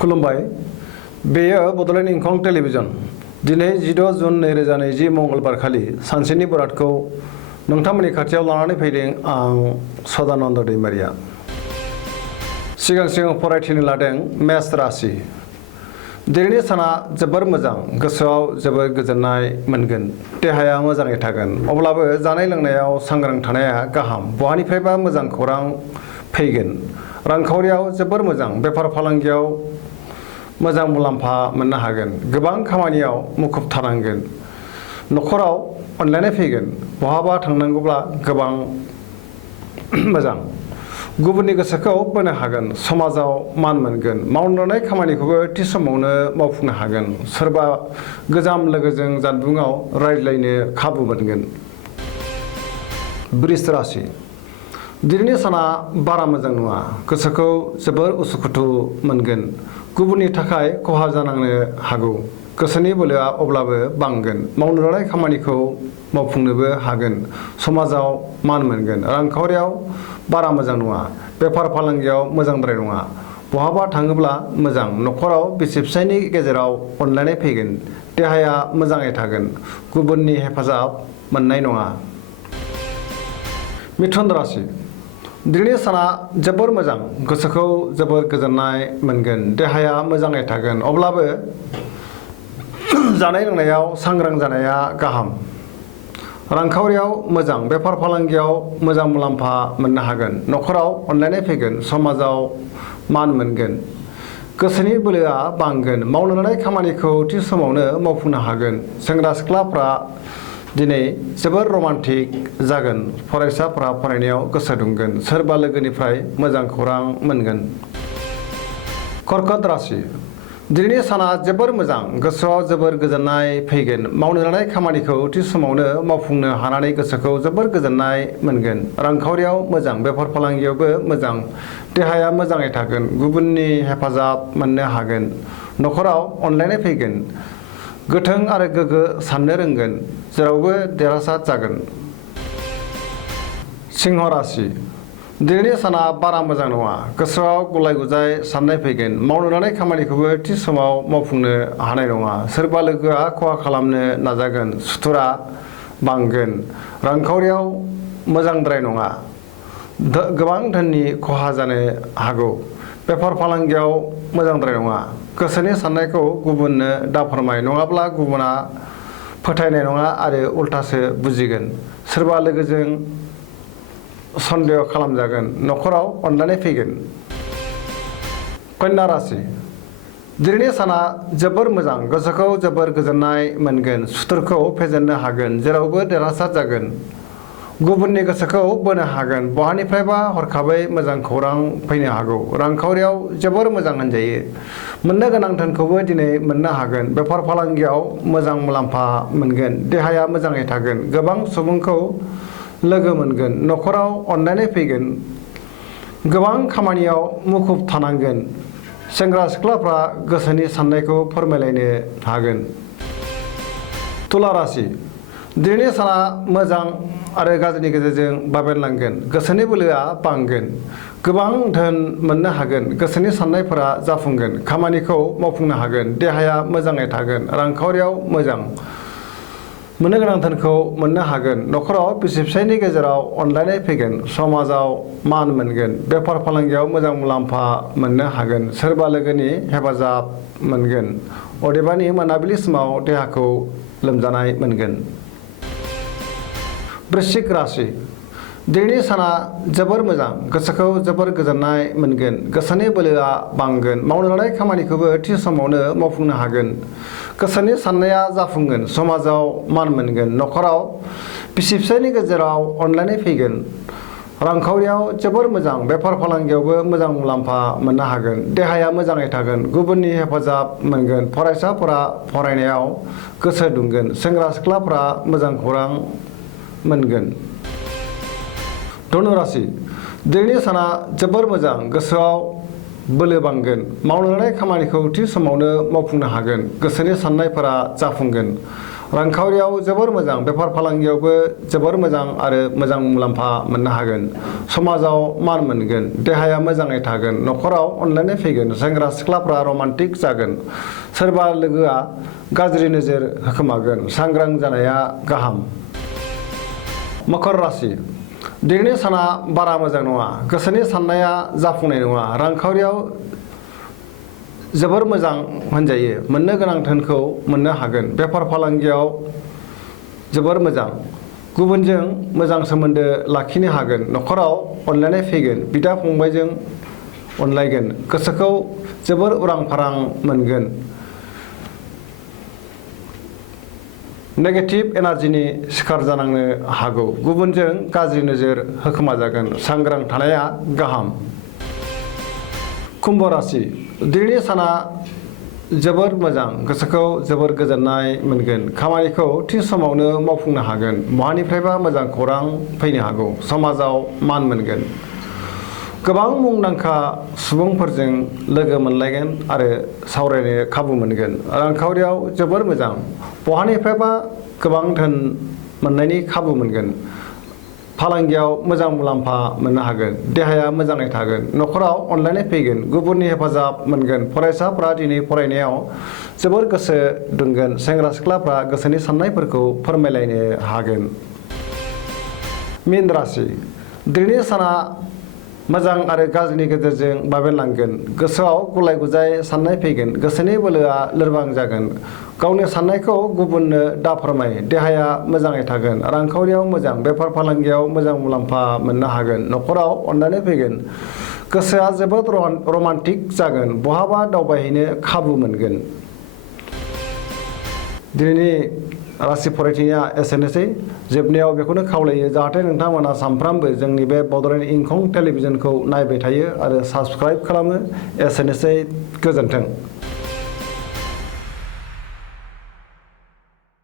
खुलुमबाय बेयो बड'लेण्ड इंखं टेलिभिजन दिनै 16 जुन 2020 मंगलबार खालि सानसेनि बरादखौ नोंथांमोननि खाथियाव लानानै फैदों आं सदानन्द दैमारिया सिगां फरायथिनो लादों मेष राशि दिनैनि साना जोबोर मोजां गोसोआव जोबोर गोजोननाय मोनगोन देहाया मोजाङै थागोन अब्लाबो जानाय लोंनायाव सांग्रां थानाया गाहाम बहानिफ्रायबा मोजां खौरां फैगोन रांखावरियाव जोबोर मोजां बेफार फालांगियाव मोजां मुलाम्फा मोननो हागोन गोबां खामानियाव मुखुब थानांगोन न'खराव अनलायनाय फैगोन बहाबा थांनांगौब्ला गोबां मोजां गुबुननि गोसोखौ बोनो हागोन समाजाव मान मोनगोन मावनाय खामानिखौबो थि समावनो मावफुंनो हागोन सोरबा गोजाम लोगोजों जानबुङाव रायज्लायनो खाबु मोनगोन वृष राशि दिनैनि साना बारा मोजां नङा गोसोखौ जोबोर उसुखुथु मोनगोन गुबुननि थाखाय खहा जानांनो हागौ गोसोनि बोलोआ अब्लाबो बांगोन मावनो लानाय खामानिखौ मावफुंनोबो हागोन समाजाव मान मोनगोन रांखावरियाव बारा मोजां नङा बेफार फालांगियाव मोजांद्राय नङा बहाबा थाङोब्ला मोजां न'खराव बिसि फिसायनि गेजेराव अनलायनाय फैगोन देहाया मोजाङै थागोन गुबुननि हेफाजाब मोननाय नङा मिथुन राशि दिनैनि साना जोबोर मोजां गोसोखौ जोबोर गोजोननाय मोनगोन देहाया मोजाङै थागोन अब्लाबो जानाय लोंनायाव सांग्रां जानाया गाहाम रांखावरियाव मोजां बेफार फालांगियाव मोजां मुलाम्फा मोननो हागोन न'खराव अनलायनाय फैगोन समाजाव मान मोनगोन गोसोनि बोलोआ बांगोन मावनो लानाय खामानिखौ थि समावनो मावफुंनो हागोन सेंग्रा सिख्लाफ्रा दिनै जोबोर रमान्टिक जागोन फरायसाफ्रा फरायनायाव गोसो दुंगोन सोरबा लोगोनिफ्राय मोजां खौरां मोनगोन कर्कट राशि दिनैनि साना जोबोर मोजां गोसोआव जोबोर गोजोननाय फैगोन मावनो लानाय खामानिखौ थि समावनो मावफुंनो हानानै गोसोखौ जोबोर गोजोननाय मोनगोन रांखावरियाव मोजां बेफार फालांगियावबो मोजां देहाया मोजाङै थागोन गुबुननि हेफाजाब मोननो हागोन न'खराव अनलायनाय फैगोन गोथों आरो गोग्गो साननो रोंगोन जेरावबो देरहासार जागोन सिंह राशि दिनैनि साना बारा मोजां नङा गोसोआव गुलाय गुजाय साननाय फैगोन मावनो लानाय खामानिखौबो थि समाव मावफुंनो हानाय नङा सोरबा लोगोआ खहा खालामनो नाजागोन सुथुरा बांगोन रांखावरियाव मोजांद्राय नङा गोबां धोननि खहा जानो हागौ बेफार फालांगियाव मोजांद्राय नङा गोसोनि साननायखौ गुबुननो दाफोरमाय नङाब्ला गुबुना फोथायनाय नङा आरो उल्थासो बुजिगोन सोरबा लोगोजों सन्देह खालामजागोन न'खराव अनलायनाय फैगोन कन्या राशि दिनैनि साना जोबोर मोजां गोसोखौ जोबोर गोजोननाय मोनगोन सुथुरखौ फेजेननो हागोन जेरावबो देरहासार जागोन गुबुननि गोसोखौ बोनो हागोन बहानिफ्रायबा हरखाबै मोजां खौरां फैनो हागौ रांखावरियाव जोबोर मोजां होनजायो मोननो गोनां धोनखौबो दिनै मोननो हागोन बेफार फालांगियाव मोजां मुलाम्फा मोनगोन देहाया मोजाङै थागोन गोबां सुबुंखौ लोगो मोनगोन न'खराव अनलायनाय फैगोन गोबां खामानियाव मुखुब थानांगोन सेंग्रा सिख्लाफ्रा गोसोनि साननायखौ फोरमायलायनो हागोन तुला राशि दिनैनि साना मोजां आरो गाज्रिनि गेजेरजों बाबेनलांगोन गोसोनि बोलोआ बांगोन गोबां धोन मोननो हागोन गोसोनि साननायफोरा जाफुंगोन खामानिखौ मावफुंनो हागोन देहाया मोजाङै थागोन रांखावरियाव मोजां मोननो गोनां धोनखौ मोननो हागोन न'खराव बिसि फिसायनि गेजेराव अनलायनाय फैगोन समाजाव मान मोनगोन बेफार फालांगियाव मोजां मुलाम्फा मोननो हागोन सोरबा लोगोनि हेफाजाब मोनगोन अदेबानि मोनाबिलि समाव देहाखौ लोमजानाय मोनगोन वृश्चिक राशि दिनैनि साना जोबोर मोजां गोसोखौ जोबोर गोजोननाय मोनगोन गोसोनि बोलोआ बांगोन मावनो लानाय खामानिखौबो थि समावनो मावफुंनो हागोन गोसोनि साननाया जाफुंगोन समाजाव मान मोनगोन न'खराव बिसि फिसायनि गेजेराव अनलायनाय फैगोन रांखावरियाव जोबोर मोजां बेफार फालांगियावबो मोजां मुलाम्फा मोननो हागोन देहाया मोजाङै थागोन गुबुननि हेफाजाब मोनगोन फरायसाफोरा फरायनायाव गोसो दुंगोन सेंग्रा सिख्लाफ्रा मोजां खौरां मोनगोन धनु राशि दिनैनि साना जोबोर मोजां गोसोआव बोलो बांगोन मावनो लानाय खामानिखौ थि समावनो मावफुंनो हागोन गोसोनि साननायफोरा जाफुंगोन रांखावरियाव जोबोर मोजां बेफार फालांगियावबो जोबोर मोजां आरो मोजां मुलाम्फा मोननो हागोन समाजाव मान मोनगोन देहाया मोजाङै थागोन न'खराव अनलायनाय फैगोन सेंग्रा सिख्लाफ्रा रमान्टिक जागोन सोरबा लोगोआ गाज्रि नोजोर होखोमागोन सांग्रां जानाया गाहाम मकर राशि दिनैनि साना बारा मोजां नङा गोसोनि साननाया जाफुंनाय नङा रांखावरियाव जोबोर मोजां होनजायो मोननो गोनां धोनखौ मोननो हागोन बेफार फालांगियाव जोबोर मोजां गुबुनजों मोजां सोमोन्दो लाखिनो हागोन न'खराव अनलायनाय फैगोन बिदा फंबायजों अनलायगोन गोसोखौ जोबोर उरां फारां मोनगोन नेगेटिभ एनार्जिनि शिकार जानांनो हागौ गुबुनजों गाज्रि नोजोर होखोमाजागोन सांग्रां थानाया गाहाम कुम्भ राशि दिनैनि साना जोबोर मोजां गोसोखौ जोबोर गोजोननाय मोनगोन खामानिखौ थि समावनो मावफुंनो हागोन बहानिफ्रायबा मोजां खौरां फैनो हागौ समाजाव मान मोनगोन गोबां मुंदांखा सुबुंफोरजों लोगो मोनलायगोन आरो सावरायनो खाबु मोनगोन रांखावरियाव जोबोर मोजां बहानिफ्रायबा गोबां धोन मोननायनि खाबु मोनगोन फालांगियाव मोजां मुलाम्फा मोननो हागोन देहाया मोजाङै थागोन न'खराव अनलायनाय फैगोन गुबुननि हेफाजाब मोनगोन फरायसाफ्रा दिनै फरायनायाव जोबोर गोसो दुंगोन सेंग्रा सिख्लाफ्रा गोसोनि साननायफोरखौ फोरमायलायनो हागोन मीन राशि दिनैनि साना मोजां आरो गाज्रिनि गेजेरजों बाबेनलांगोन गोसोआव गुलाय गुजाय साननाय फैगोन गोसोनि बोलोआ लोरबां जागोन गावनि साननायखौ गुबुननो दा फोरमाय देहाया मोजाङै थागोन रांखावरियाव मोजां बेफार फालांगियाव मोजां मुलाम्फा मोननो हागोन न'खराव अनलायनाय फैगोन गोसोआ जोबोद रमान्टिक जागोन बहाबा दावबायहैनो खाबु मोनगोन दिनैनि राशि फरायथिया एसेनोसै जोबनायाव बेखौनो खावलायो जाहाथे नोंथांमोना सानफ्रामबो जोंनि बे बड'लेण्ड इंखं टेलिभिजनखौ नायबाय थायो आरो साबस्क्राइब खालामो एसेनोसै गोजोन्थों।